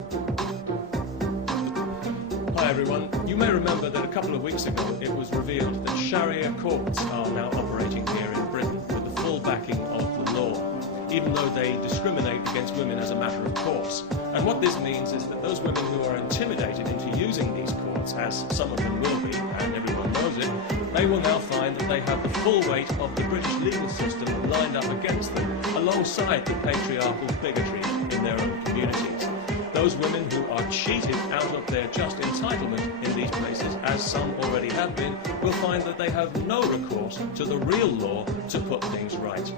Hi everyone. You may remember that a couple of weeks ago it was revealed that Sharia courts are now operating here in Britain with the full backing of the law, even though they discriminate against women as a matter of course. And what this means is that those women who are intimidated into using these courts, as some of them will be, and everyone knows it, they will now find that they have the full weight of the British legal system lined up against them, alongside the patriarchal bigotry in their own communities. Those women who are cheated out of their just entitlement in these places, as some already have been, will find that they have no recourse to the real law to put things right.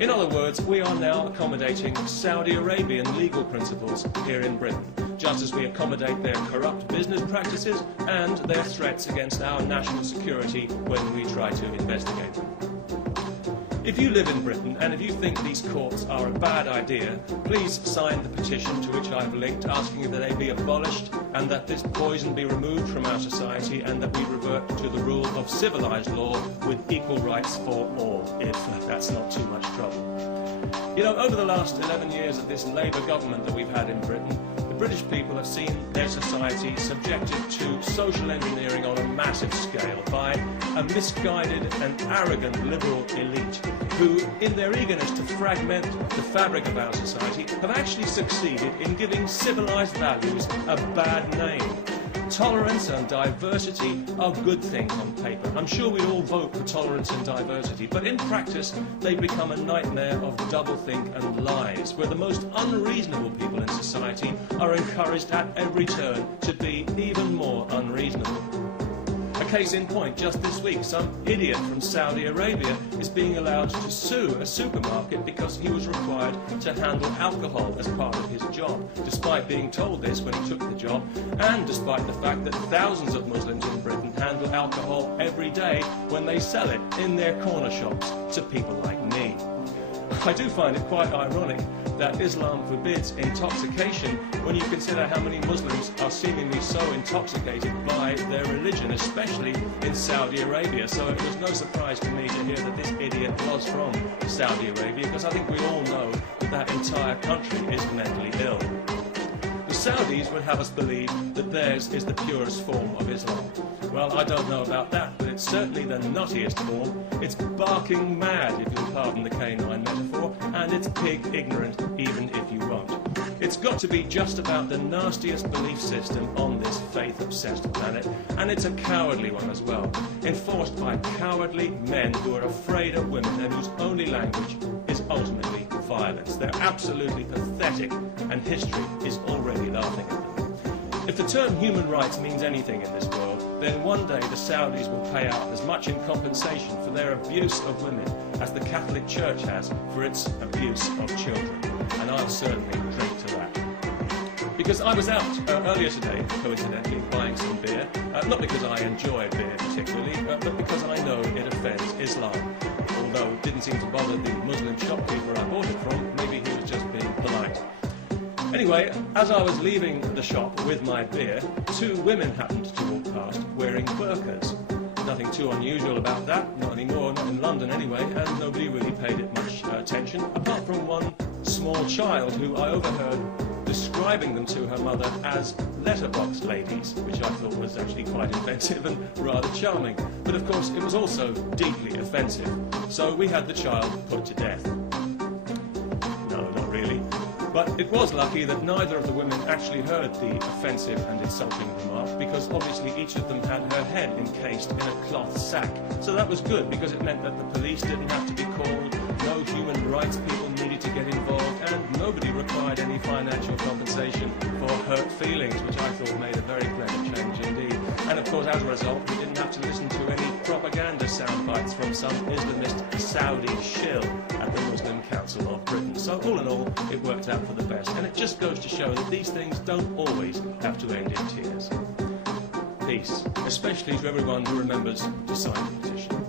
In other words, we are now accommodating Saudi Arabian legal principles here in Britain, just as we accommodate their corrupt business practices and their threats against our national security when we try to investigate them. If you live in Britain and if you think these courts are a bad idea, please sign the petition to which I've linked, asking that they be abolished and that this poison be removed from our society and that we revert to the rule of civilised law with equal rights for all, if that's not too much trouble. You know, over the last 11 years of this Labour government that we've had in Britain, the British people have seen their society subjected to social engineering on a massive scale by a misguided and arrogant liberal elite who, in their eagerness to fragment the fabric of our society, have actually succeeded in giving civilised values a bad name. Tolerance and diversity are good things on paper. I'm sure we'd all vote for tolerance and diversity, but in practice they've become a nightmare of doublethink and lies, where the most unreasonable people in society are encouraged at every turn to be even more unreasonable. A case in point, just this week, some idiot from Saudi Arabia is being allowed to sue a supermarket because he was required to handle alcohol as part of his job, despite being told this when he took the job, and despite the fact that thousands of Muslims in Britain handle alcohol every day when they sell it in their corner shops to people like me. I do find it quite ironic that Islam forbids intoxication when you consider how many Muslims are seemingly so intoxicated by their religion, especially in Saudi Arabia. So it was no surprise to me to hear that this idiot was from Saudi Arabia, because I think we all know that that entire country is mentally ill. The Saudis would have us believe that theirs is the purest form of Islam. Well, I don't know about that, but it's certainly the nuttiest form. It's barking mad, if you'll pardon the canine metaphor, and it's pig ignorant, even if you won't. It's got to be just about the nastiest belief system on this faith-obsessed planet, and it's a cowardly one as well, enforced by cowardly men who are afraid of women and whose only language is ultimately violence. They're absolutely pathetic, and history is already laughing at them. If the term human rights means anything in this world, then one day the Saudis will pay out as much in compensation for their abuse of women as the Catholic Church has for its abuse of children. And I'll certainly drink to that. Because I was out earlier today, coincidentally, buying some beer. Not because I enjoy beer particularly, but because I know it offends Islam. Although it didn't seem to bother the Muslim shopkeeper I bought it from, maybe he was just being polite. Anyway, as I was leaving the shop with my beer, two women happened to walk past wearing burqas. Nothing too unusual about that, not anymore, not in London anyway, and nobody really paid it much attention, apart from one small child who I overheard describing them to her mother as letterbox ladies, which I thought was actually quite inventive and rather charming. But of course it was also deeply offensive, so we had the child put to death. No, not really. But it was lucky that neither of the women actually heard the offensive and insulting remark, because obviously each of them had her head encased in a cloth sack. So that was good, because it meant that the police didn't have to be called, no human rights people needed to get involved, and nobody required any financial compensation for hurt feelings, which I thought made a very clever change indeed. And of course, as a result, we didn't have to listen to any propaganda sound bites from some Islamist Saudi shill at the Muslim Council of Britain. So all in all, it worked out for the best, and it just goes to show that these things don't always have to end in tears. Peace, especially to everyone who remembers to sign the petition.